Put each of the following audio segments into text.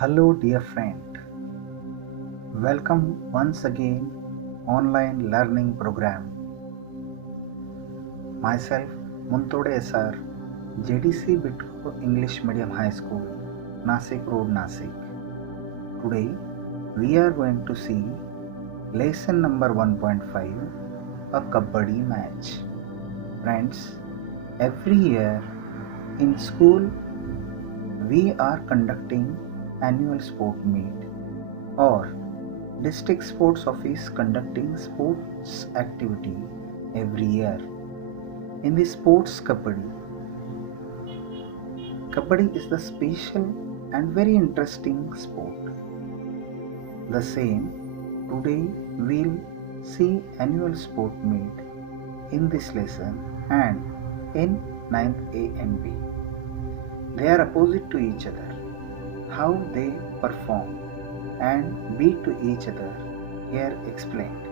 Hello dear friend, welcome once again online learning program. Myself Muntode SR, JDC Bitco English Medium High School, Nasik Road, Nasik. Today we are going to see lesson number 1.5, a Kabaddi match. Friends, every year in school we are conducting annual sport meet or district sports office conducting sports activity every year. In the sports Kabaddi is the special and very interesting sport. The same today we'll see annual sport meet in this lesson and in 9th A and B. They are opposite to each other. How they perform and beat to each other here explained,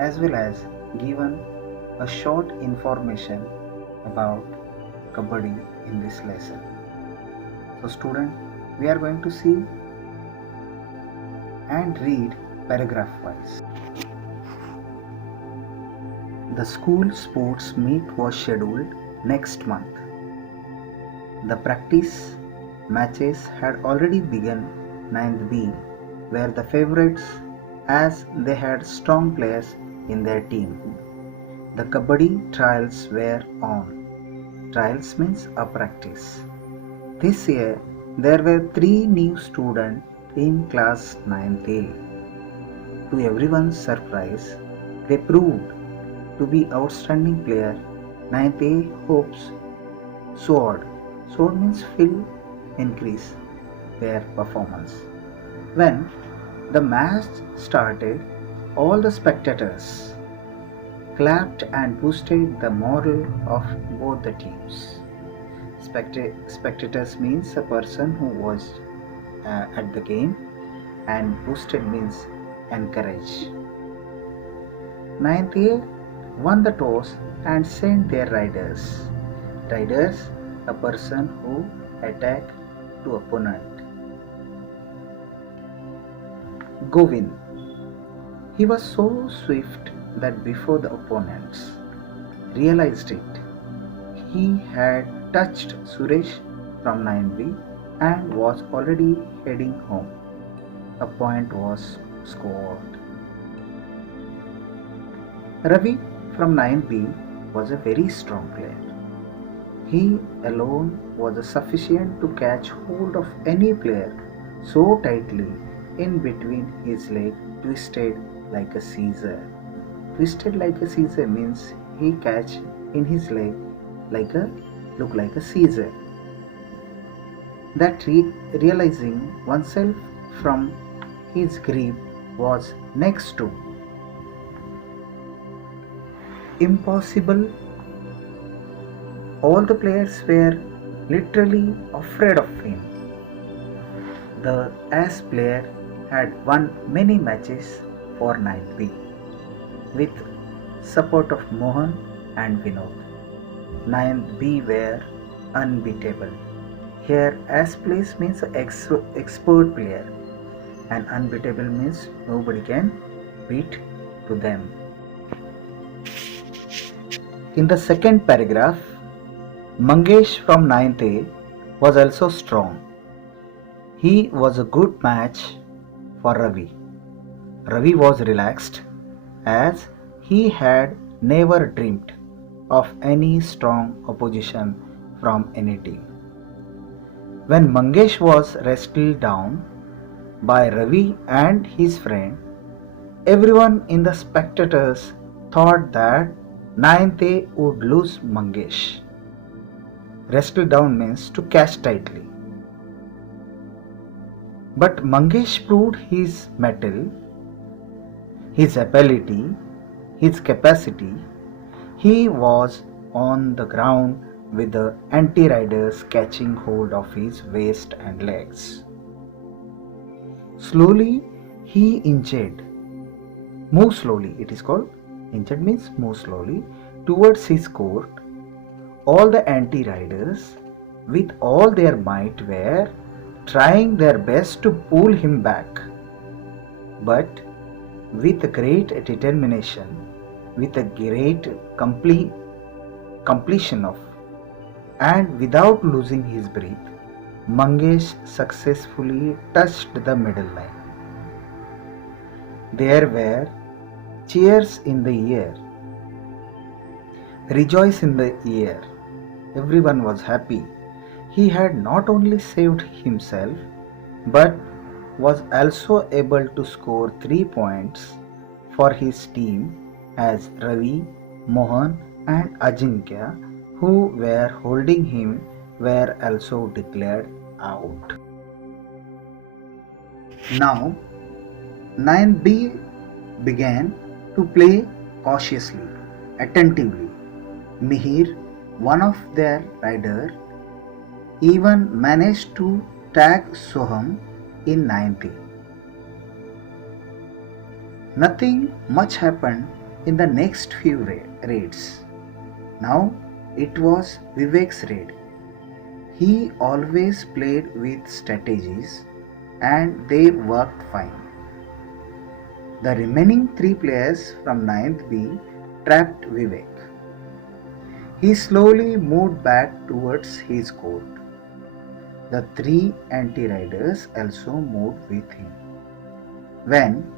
as well as given a short information about Kabaddi in this lesson. So student, we are going to see and read paragraph wise. The school sports meet was scheduled next month. The practice matches had already begun 9th B, where the favorites as they had strong players in their team. The Kabaddi trials were on. Trials means a practice. This year there were 3 new students in class 9th A. To everyone's surprise, they proved to be outstanding player. 9th A hopes soared. Soared means fill, increase their performance. When the match started, all the spectators clapped and boosted the morale of both the teams. Spectators means a person who was at the game, and boosted means encourage. 9th A won the toss and sent their riders. Riders, a person who attack to opponent. Govind. He was so swift that before the opponents realized it, he had touched Suresh from 9B and was already heading home. A point was scored. Ravi from 9B was a very strong player. He alone was sufficient to catch hold of any player so tightly in between his leg, twisted like a scissor. Twisted like a scissor means he catch in his leg look like a scissor. That realizing oneself from his grip was next to impossible. All the players were literally afraid of him. The As player had won many matches for 9B with support of Mohan and Vinod. 9B were unbeatable. Here As place means expert player and unbeatable means nobody can beat to them. In the second paragraph, Mangesh from 9th A was also strong. He was a good match for Ravi. Ravi was relaxed as he had never dreamed of any strong opposition from any team. When Mangesh was wrestled down by Ravi and his friend, everyone in the spectators thought that 9th A would lose Mangesh. Wrestle down means to catch tightly. But Mangesh proved his mettle, his ability, his capacity. He was on the ground with the anti-riders catching hold of his waist and legs. Slowly he moved slowly, it is called injured means move slowly towards his court. All the anti-riders with all their might were trying their best to pull him back. But with great determination, with a great completion of, and without losing his breath, Mangesh successfully touched the middle line. There were cheers in the air, rejoice in the air. Everyone was happy. He had not only saved himself but was also able to score 3 points for his team as Ravi, Mohan, and Ajinkya, who were holding him, were also declared out. Now, 9B began to play cautiously, attentively. Mihir, one of their riders, even managed to tag Soham in 90. Nothing much happened in the next few raids. Now it was Vivek's raid. He always played with strategies and they worked fine. The remaining 3 players from 9th B trapped Vivek. He slowly moved back towards his court. The 3 anti-riders also moved with him. When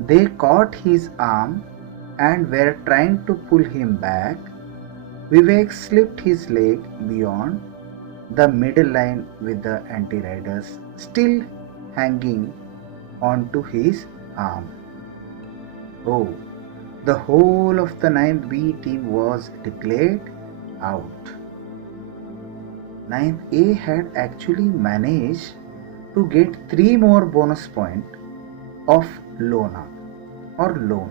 they caught his arm and were trying to pull him back, Vivek slipped his leg beyond the middle line with the anti-riders still hanging onto his arm. Oh, the whole of the 9th B team was declared out. 9th A had actually managed to get 3 more bonus points of Lona or loan.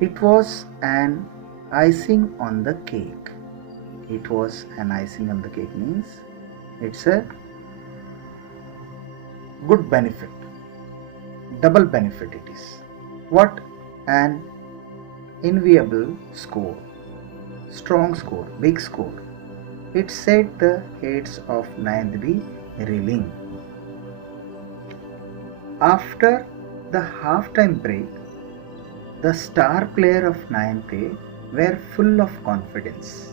It was an icing on the cake. It was an icing on the cake means it's a good benefit, double benefit it is. What an enviable score, strong score, big score. It set the heads of 9th B reeling. After the halftime break, the star player of 9th A were full of confidence.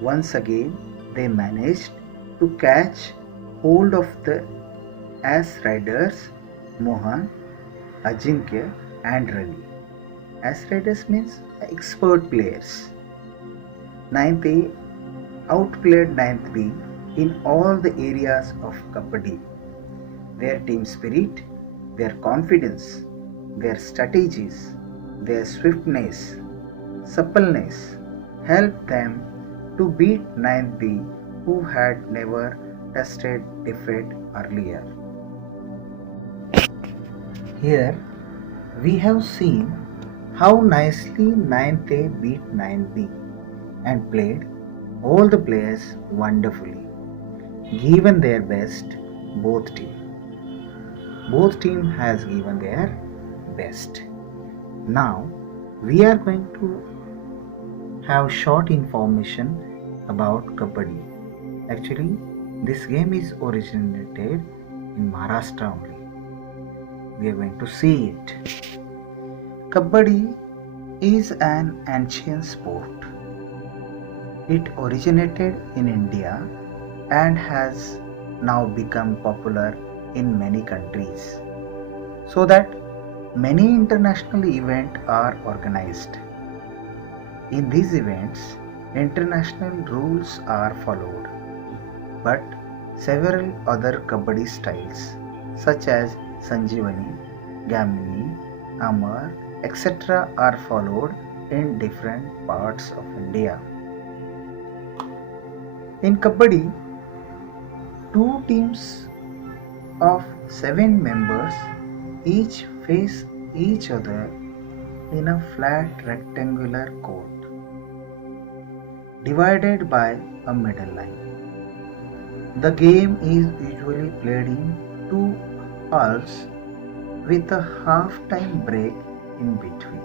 Once again, they managed to catch hold of the As riders Mohan, Ajinkya and Ravi. As riders means expert players. 9th A outplayed 9th B in all the areas of Kabaddi. Their team spirit, their confidence, their strategies, their swiftness, suppleness helped them to beat 9th B who had never tasted defeat earlier. Here we have seen how nicely 9th A beat 9th B and played all the players wonderfully, given their best, both team. Both team has given their best. Now we are going to have short information about Kabaddi. Actually, this game is originated in Maharashtra only. We are going to see it. Kabaddi is an ancient sport. It originated in India and has now become popular in many countries, so that many international events are organized. In these events, international rules are followed, but several other Kabaddi styles such as Sanjeevani, Gamini, Amar, etc. are followed in different parts of India. In Kabaddi, 2 teams of 7 members each face each other in a flat rectangular court divided by a middle line. The game is usually played in 2 halves with a half-time break in between.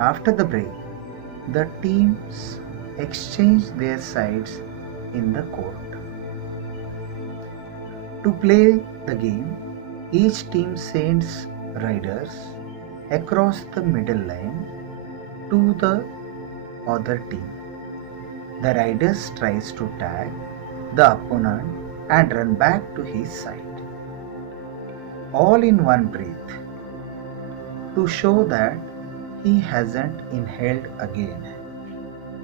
After the break, the teams exchange their sides in the court. To play the game, each team sends riders across the middle line to the other team. The riders tries to tag the opponent and run back to his side, all in one breath, to show that he hasn't inhaled again.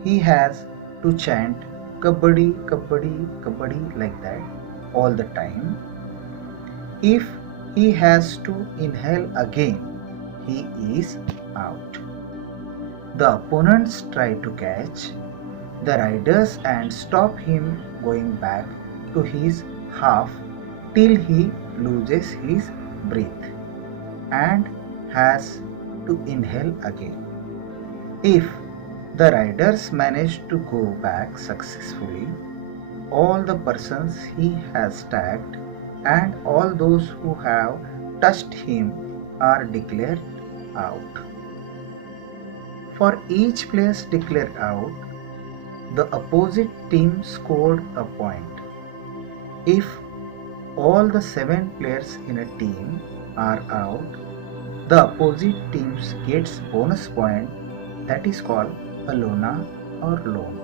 He has to chant kabaddi, kabaddi, kabaddi like that all the time. If he has to inhale again, he is out. The opponents try to catch the riders and stop him going back to his half till he loses his breath and has to inhale again. If the riders manage to go back successfully, all the persons he has tagged and all those who have touched him are declared out. For each player declared out, the opposite team scored a point. If all the 7 players in a team are out, the opposite team gets bonus point, that is called a lona or loan.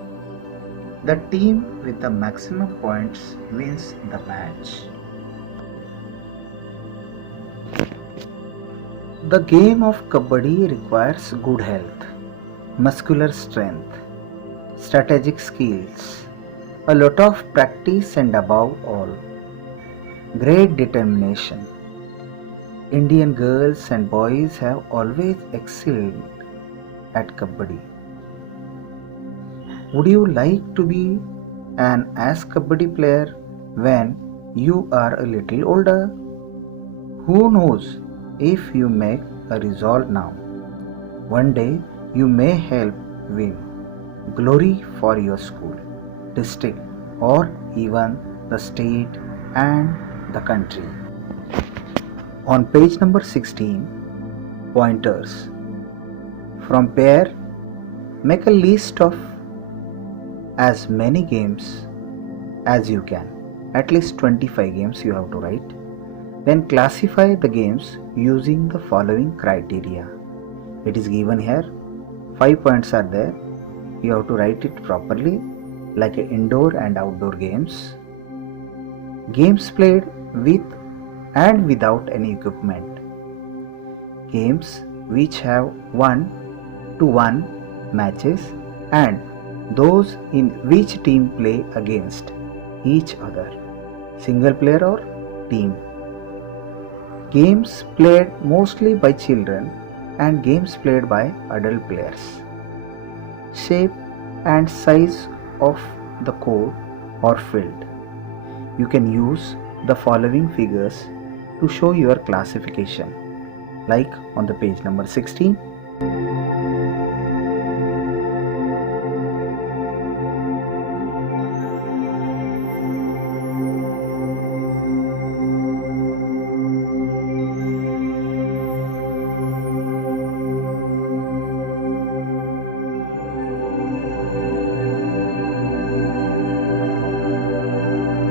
The team with the maximum points wins the match. The game of kabaddi requires good health, muscular strength, strategic skills, a lot of practice and above all, great determination. Indian girls and boys have always excelled at kabaddi. Would you like to be an as kabaddi player when you are a little older? Who knows, if you make a resolve now, one day you may help win glory for your school, district, or even the state and the country. On page number 16, pointers. From pair, make a list of as many games as you can. At least 25 games you have to write. Then classify the games using the following criteria. It is given here. 5 points are there. You have to write it properly, like indoor and outdoor games. Games played with and without any equipment. Games which have 1-to-1 matches and those in which team play against each other, single player or team. Games played mostly by children and games played by adult players. Shape and size of the court or field. You can use the following figures to show your classification, like on the page number 16.